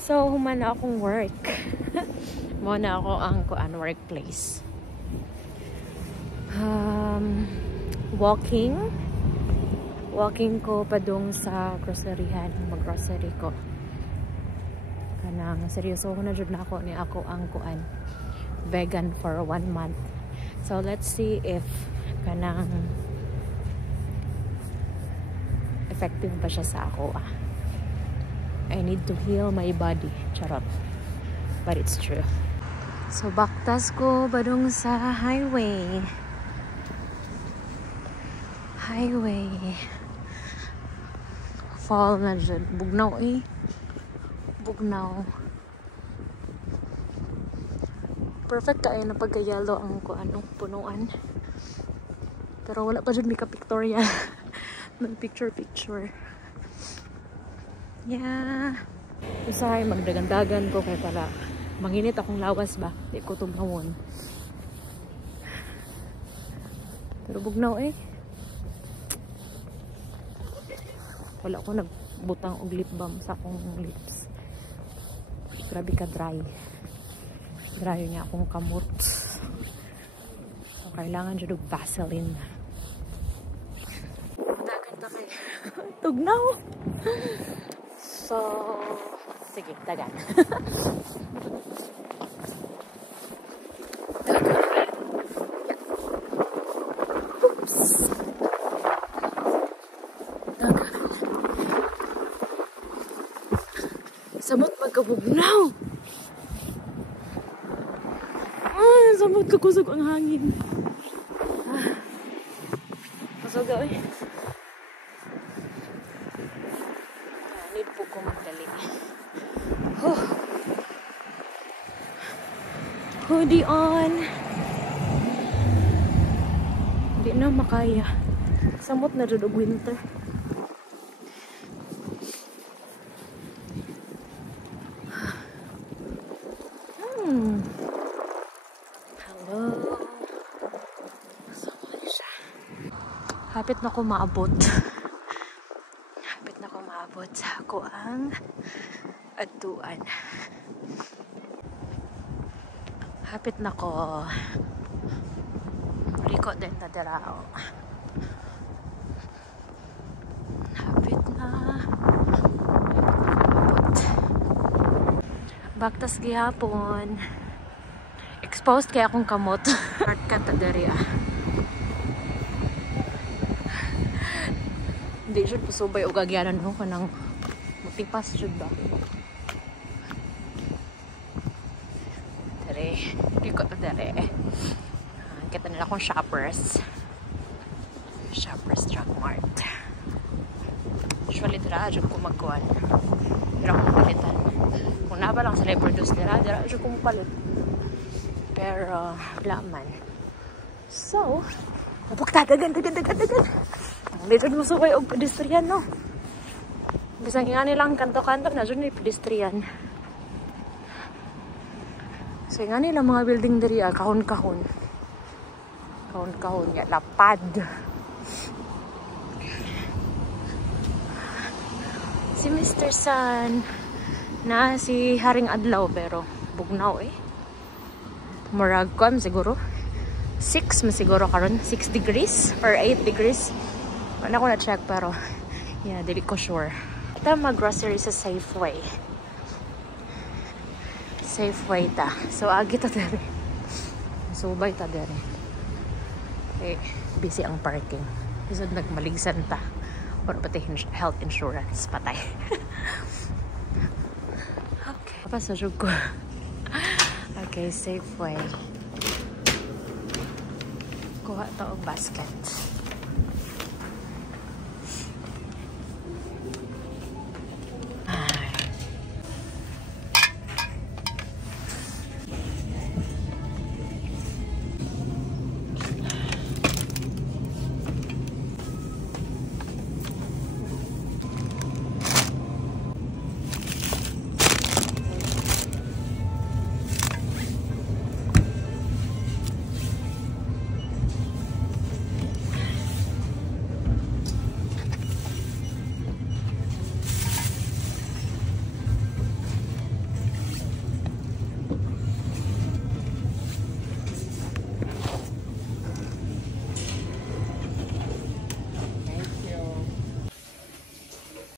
So, humana akong work. Muna ako ang workplace. Walking ko padung sa groceryhan, mag-grocery ko. Kanang seryoso ko na jud na ako ni ako ang vegan for 1 month. So let's see if kanang effective ba siya sa ako. I need to heal my body. Charot. But it's true. So baktas ko padung sa highway. Fall na dyan. Bugnaw Bugnaw. Perfect kayo na pagkayalo ang punuan. Pero wala pa dyan may ka-pictorial. Picture. Yeah. Usahay, magdagandagan ko kay para manginit akong lawas ba. Di ko tumawon. Pero bugnaw wala ko nagbutang og lip balm sa akong lips. Grabe ka dry niya akong kamot. So kailangan jud og Vaseline. Dagan ta kay tugnaw. So sige, dagan. Samot magkabugnaw. Samot kakusog ang hangin. Kasoga need po ko magdali. Hoodie on. Hindi na makaya. Samot na rin og winter. Hapit na ko maabot sa ako ang adtuan. Hapit na ko liko din na darao. Hapit na maabot. Baktas gihapon. Exposed kaya akong kamot. Shortcut ta diri Hindi siya pusubay o gagyanan mo kanang mutipas siya ba? Dere. Hindi ko ito dere. Kita nila akong Shoppers Drug Mart. Usually dira dyan ko magkuhan. Dira akong palitan. Kung naba lang sila i-produce dira dyan ko mapalit. Pero wala man. So, mabukta dagan. Dito mo suway og pedestrian, no? Bisang nga nilang kanto-kanto na dyan yung pedestrian. So nga nilang mga building diri kahon-kahon. Kahon-kahon nga lapad. Si Mr. Sun na si Haring Adlaw pero bugnaw Murag ko siguro 6 siguro karon 6 degrees or 8 degrees. Wala ko na check pero yeah, dili ko sure. Ito mag-grocery sa Safeway ta. So agi ta dere. Subay ta dere. Busy ang parking. Isod nagmaligsan ta. Or pati health insurance patay. Okay. Pasasog ko. Okay, Safeway. Kuha ta og basket.